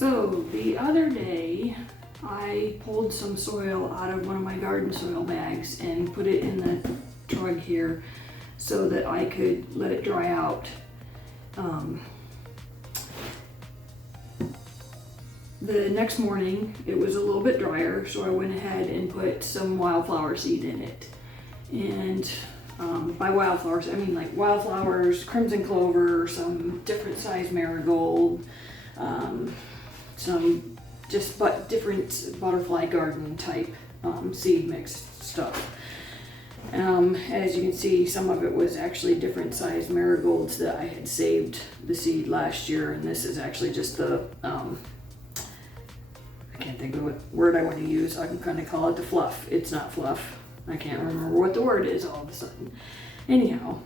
So the other day, I pulled some soil out of one of my garden soil bags and put it in the truck here so that I could let it dry out. The next morning, it was a little bit drier, so I went ahead and put some wildflower seed in it. And by wildflowers, I mean like wildflowers, crimson clover, some different size marigold, some just different butterfly garden type seed mix stuff. As you can see, some of it was actually different size marigolds that I had saved the seed last year, and this is actually just the I can't think of what word I want to use. I can kind of call it the fluff. It's not fluff. I can't remember what the word is all of a sudden. Anyhow,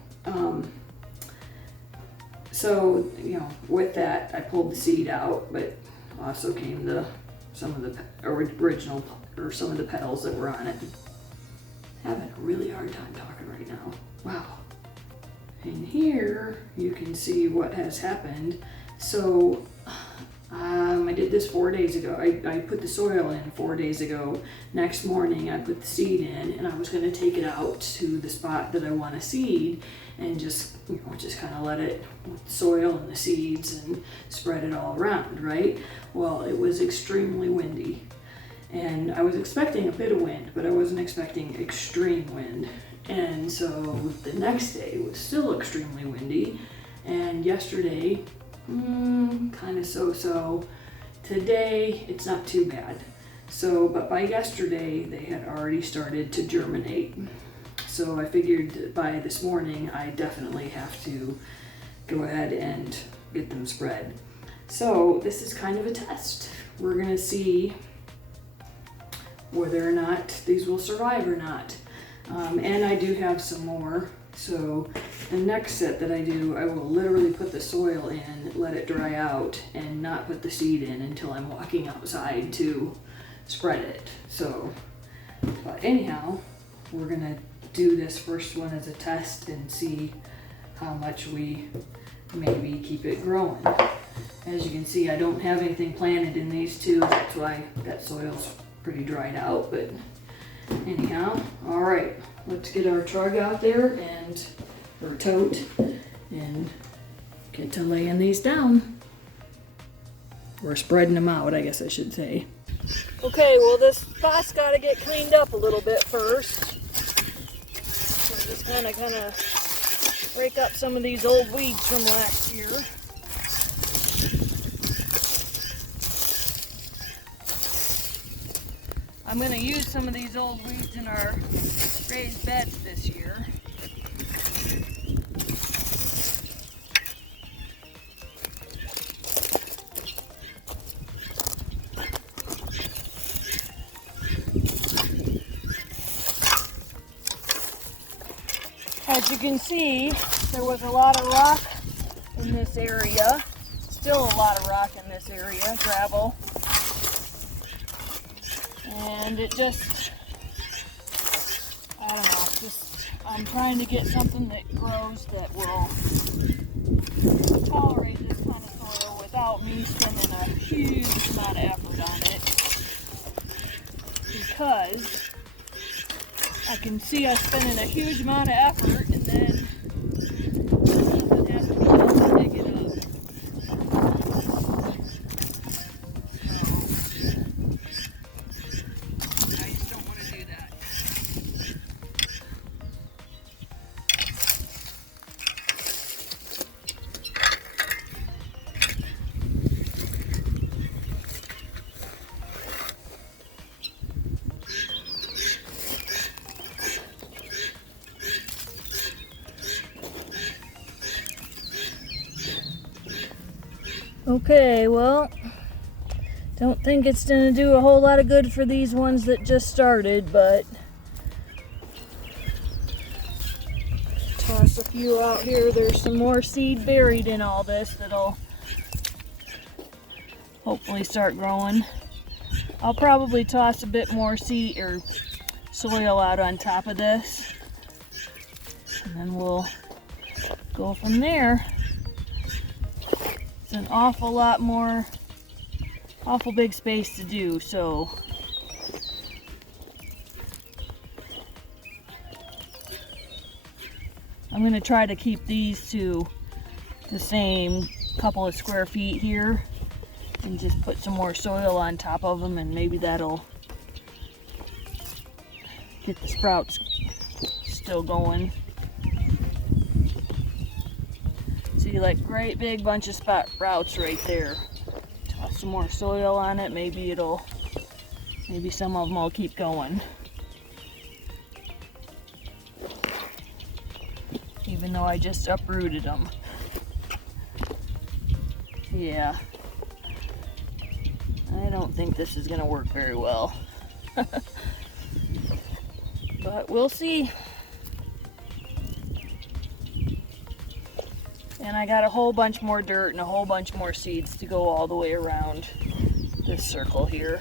so, you know, with that, I pulled the seed out, but also came some of the original, or some of the petals that were on it. Having a really hard time talking right now. Wow. And here you can see what has happened. So I did this 4 days ago. I put the soil in 4 days ago. Next morning I put the seed in, and I was going to take it out to the spot that I want to seed and just, you know, just kind of let it with the soil and the seeds and spread it all around, right? Well, it was extremely windy, and I was expecting a bit of wind, but I wasn't expecting extreme wind. And so the next day was still extremely windy, and yesterday kind of so. Today it's not too bad. So, but by yesterday they had already started to germinate. So I figured by this morning I definitely have to go ahead and get them spread. So this is kind of a test. We're gonna see whether or not these will survive or not. And I do have some more. So the next set that I do, I will literally put the soil in, let it dry out, and not put the seed in until I'm walking outside to spread it. So, but anyhow, we're gonna do this first one as a test and see how much we maybe keep it growing. As you can see, I don't have anything planted in these two. That's why that soil's pretty dried out, but anyhow, all right. Let's get our trug out there or tote, and get to laying these down. We're spreading them out, I guess I should say. Okay, well this spot's got to get cleaned up a little bit first. So just kind of rake up some of these old weeds from last year. I'm going to use some of these old weeds in our raised beds this year. As you can see, there was a lot of rock in this area. Still a lot of rock in this area, gravel. And it just, I don't know, I'm trying to get something that grows that will tolerate this kind of soil without me spending a huge amount of effort on it. Because I can see us spending a huge amount of effort and then nothing has to be done to dig it up. Okay, well, don't think it's going to do a whole lot of good for these ones that just started, but toss a few out here. There's some more seed buried in all this that'll hopefully start growing. I'll probably toss a bit more seed or soil out on top of this, and then we'll go from there. An awful lot more awful big space to do, so I'm going to try to keep these to the same couple of square feet here and just put some more soil on top of them, and maybe that'll get the sprouts still going. See, like great big bunch of sprouts right there. Toss some more soil on it, maybe some of them will keep going. Even though I just uprooted them. Yeah. I don't think this is gonna work very well. But we'll see. And I got a whole bunch more dirt and a whole bunch more seeds to go all the way around this circle here.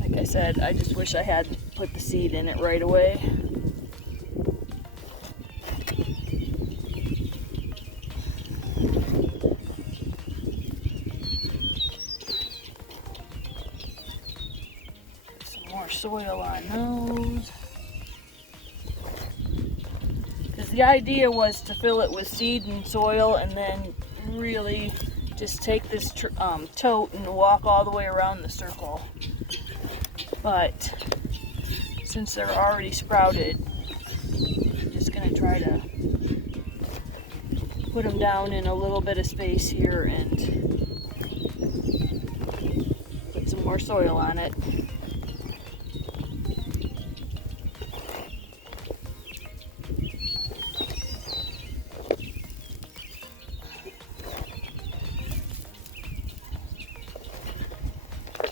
Like I said, I just wish I hadn't put the seed in it right away. More soil on those, because the idea was to fill it with seed and soil and then really just take this tote and walk all the way around the circle. But since they're already sprouted, I'm just going to try to put them down in a little bit of space here and put some more soil on it.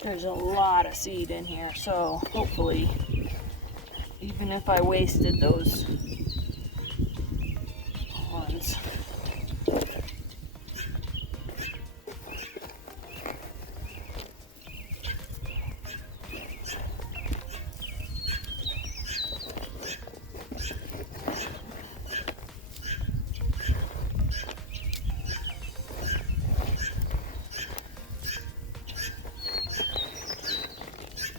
There's a lot of seed in here, so hopefully, even if I wasted those ones.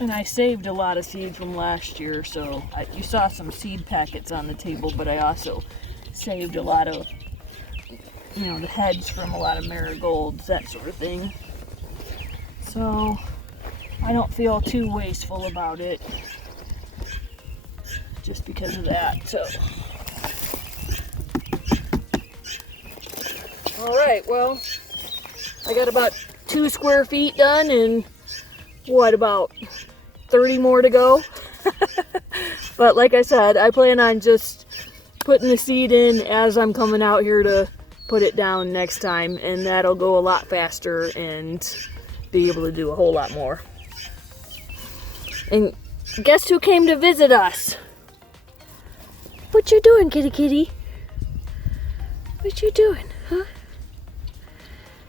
And I saved a lot of seeds from last year, so you saw some seed packets on the table, but I also saved a lot of, the heads from a lot of marigolds, that sort of thing. So I don't feel too wasteful about it, just because of that. So, all right, well, I got about 2 square feet done, and what, about 30 more to go. But like I said, I plan on just putting the seed in as I'm coming out here to put it down next time, and that'll go a lot faster and be able to do a whole lot more. And guess who came to visit us? What you doing, kitty kitty? What you doing, huh?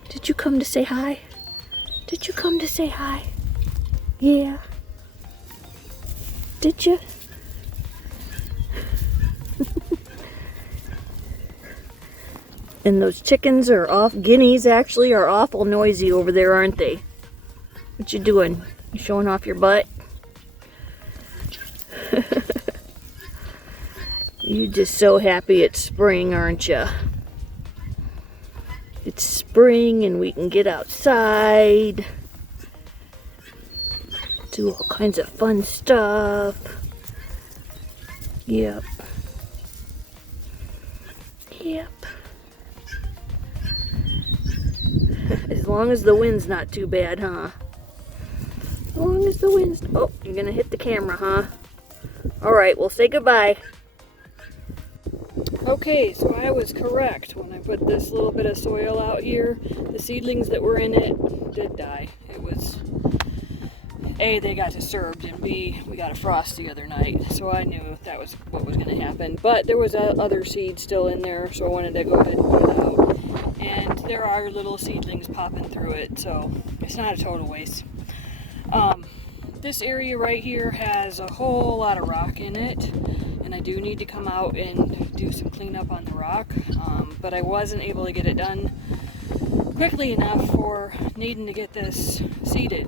Did you come to say hi? Did you come to say hi? Yeah. Did you? And those chickens are off, guineas actually, are awful noisy over there, aren't they? What you doing? You showing off your butt? You're just so happy it's spring, aren't you? It's spring and we can get outside. Do all kinds of fun stuff. Yep. Yep. As long as the wind's not too bad, huh? As long as the wind's... Oh, you're gonna hit the camera, huh? Alright, well, say goodbye. Okay, so I was correct when I put this little bit of soil out here. The seedlings that were in it did die. It was... A, they got disturbed, and B, we got a frost the other night, so I knew that was what was going to happen. But there was other seed still in there, so I wanted to go ahead and put it out. And there are little seedlings popping through it, so it's not a total waste. This area right here has a whole lot of rock in it, and I do need to come out and do some cleanup on the rock, but I wasn't able to get it done quickly enough for needing to get this seeded.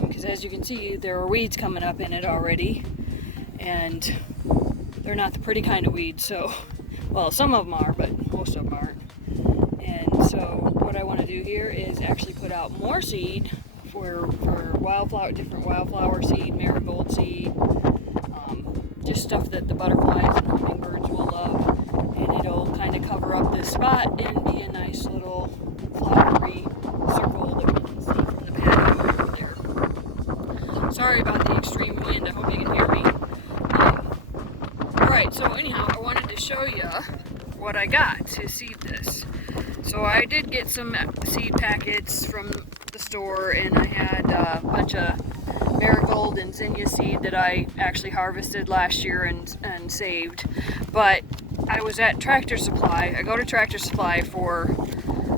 Because as you can see, there are weeds coming up in it already, and they're not the pretty kind of weeds. So, well, some of them are, but most of them aren't. And so what I want to do here is actually put out more seed for wildflower, different wildflower seed, marigold seed, just stuff that the butterflies and hummingbirds will love, and it'll kind of cover up this spot and be a nice little flowery circle that we can see from the patio right there. Sorry about the extreme wind, I hope you can hear me. Alright, so anyhow, I wanted to show you what I got to seed this. So I did get some seed packets from the store, and I had a bunch of marigold and zinnia seed that I actually harvested last year and saved. But I was at Tractor Supply. I go to Tractor Supply for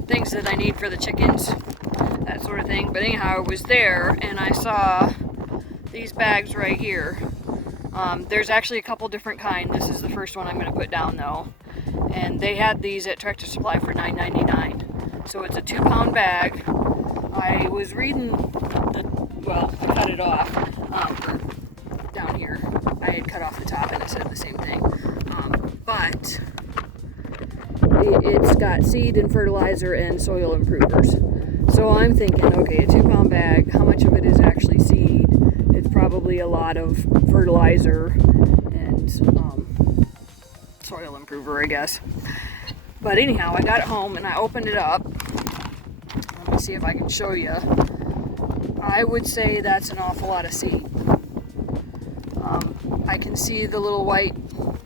things that I need for the chickens, that sort of thing. But anyhow, I was there and I saw these bags right here. There's actually a couple different kinds. This is the first one I'm going to put down though. And they had these at Tractor Supply for $9.99. So it's a 2-pound bag. I was reading I cut it off down here. I had cut off the top and it said the same thing. But it's got seed and fertilizer and soil improvers. So I'm thinking, okay, a 2-pound bag, how much of it is actually seed? It's probably a lot of fertilizer and soil improver, I guess. But anyhow, I got it home and I opened it up. Let me see if I can show you. I would say that's an awful lot of seed. I can see the little white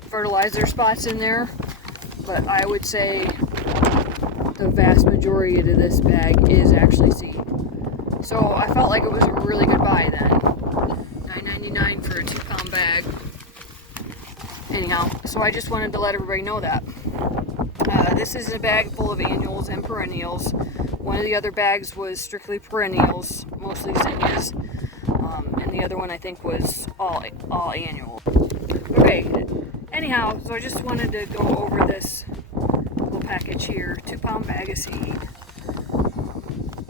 fertilizer spots in there, but I would say the vast majority of this bag is actually seed. So I felt like it was a really good buy then. $9.99 for a 2-pound bag. Anyhow, so I just wanted to let everybody know that. This is a bag full of annuals and perennials. One of the other bags was strictly perennials, mostly zinnias, and the other one I think was all annual. Okay, anyhow, so I just wanted to go over this little package here, 2-pound bag of seed.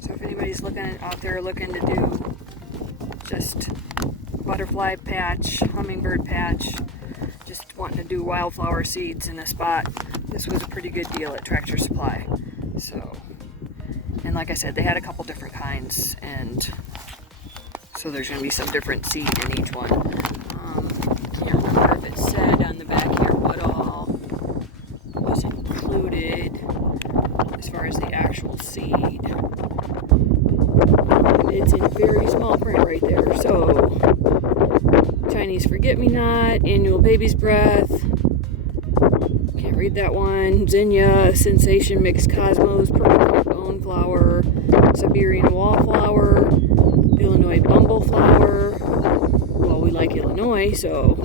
So if anybody's out there looking to do just butterfly patch, hummingbird patch, just wanting to do wildflower seeds in a spot, this was a pretty good deal at Tractor Supply. So, and like I said, they had a couple different kinds, and so there's going to be some different seed in each one. Can't remember if it said on the back here what all was included as far as the actual seed. It's in very small print right there. So, Chinese forget-me-not, annual baby's breath, can't read that one, zinnia, sensation mixed cosmos, purple bone flower, Siberian wallflower, Illinois bumbleflower, well, we like Illinois, so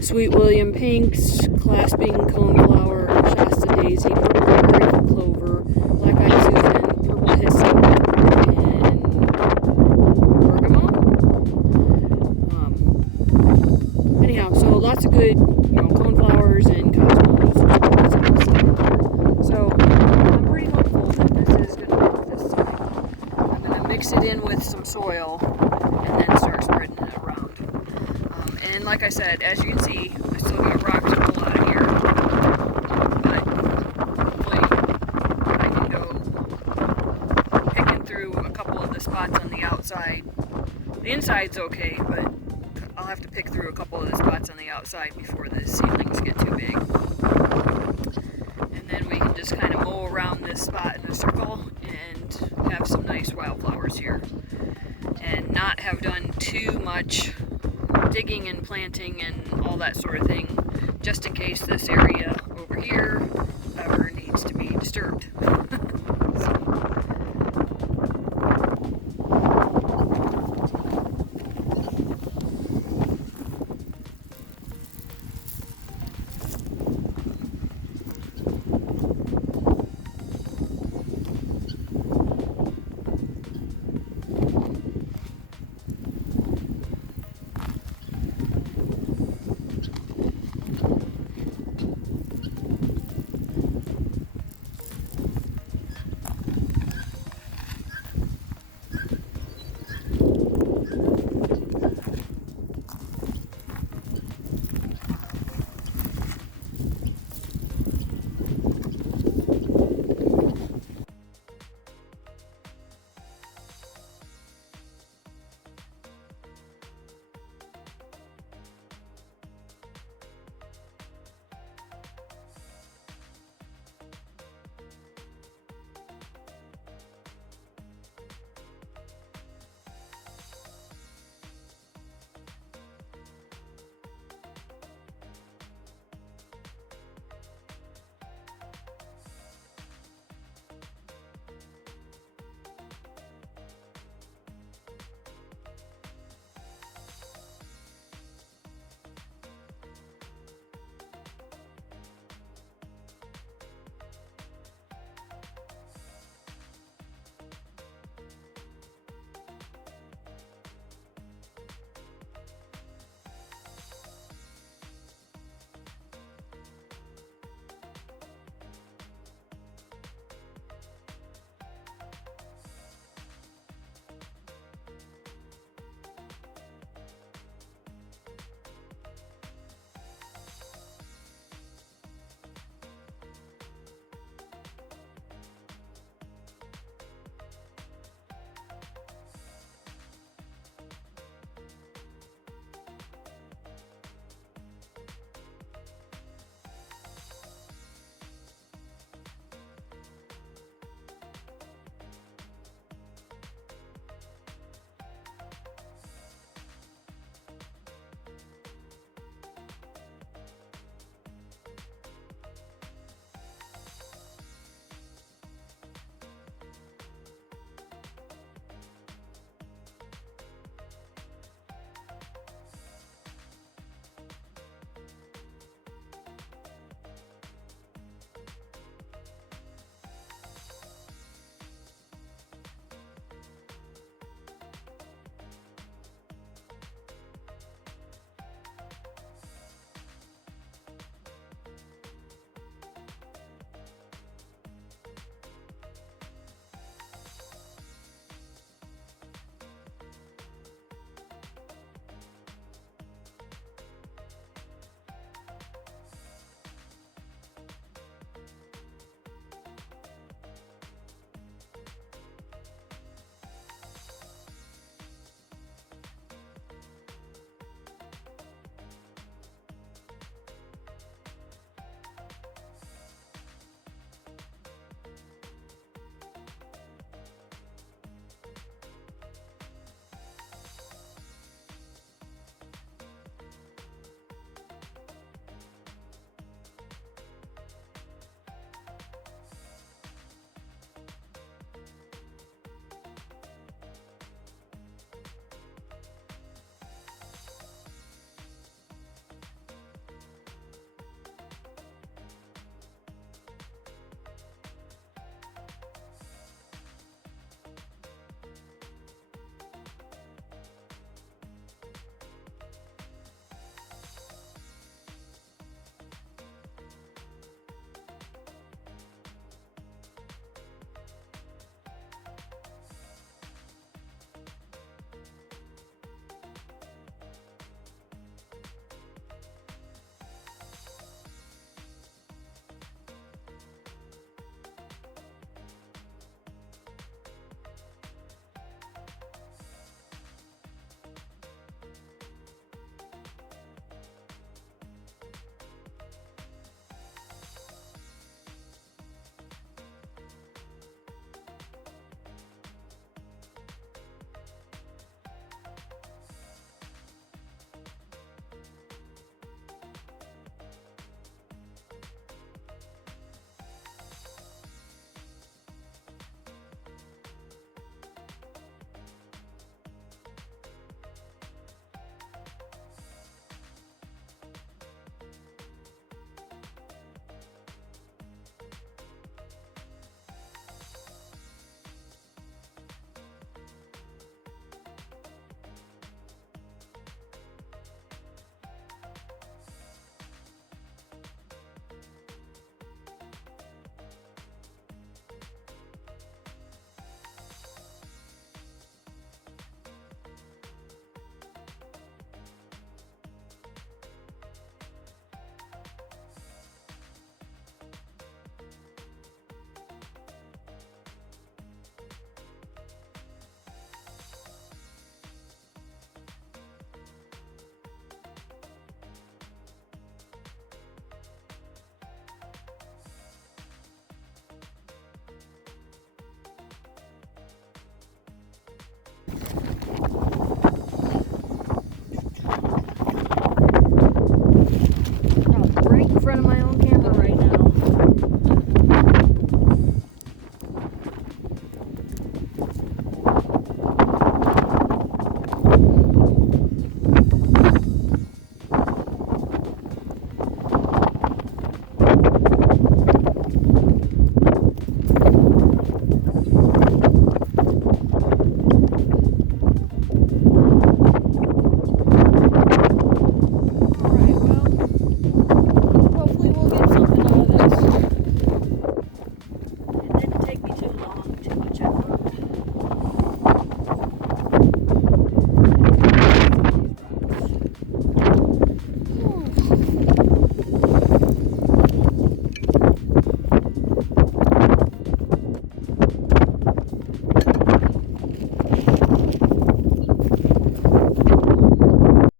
Sweet William pinks, clasping coneflower, Shasta daisy, purple prairie clover, black-eyed Susan, purple hyssop, and bergamot. Anyhow, so lots of good, coneflowers and cosmos. So I'm pretty hopeful that this is going to work this time. I'm going to mix it in with some soil and then start spreading it around. And like I said, as you can see, I still got rocks to pull out of here. But hopefully I can go picking through a couple of the spots on the outside. The inside's okay, but I'll have to pick through a couple of the spots on the outside before the seedlings get too big. And then we can just kind of mow around this spot in a circle and have some nice wildflowers here. And not have done too much digging and planting and all that sort of thing, just in case this area over here ever needs to be disturbed.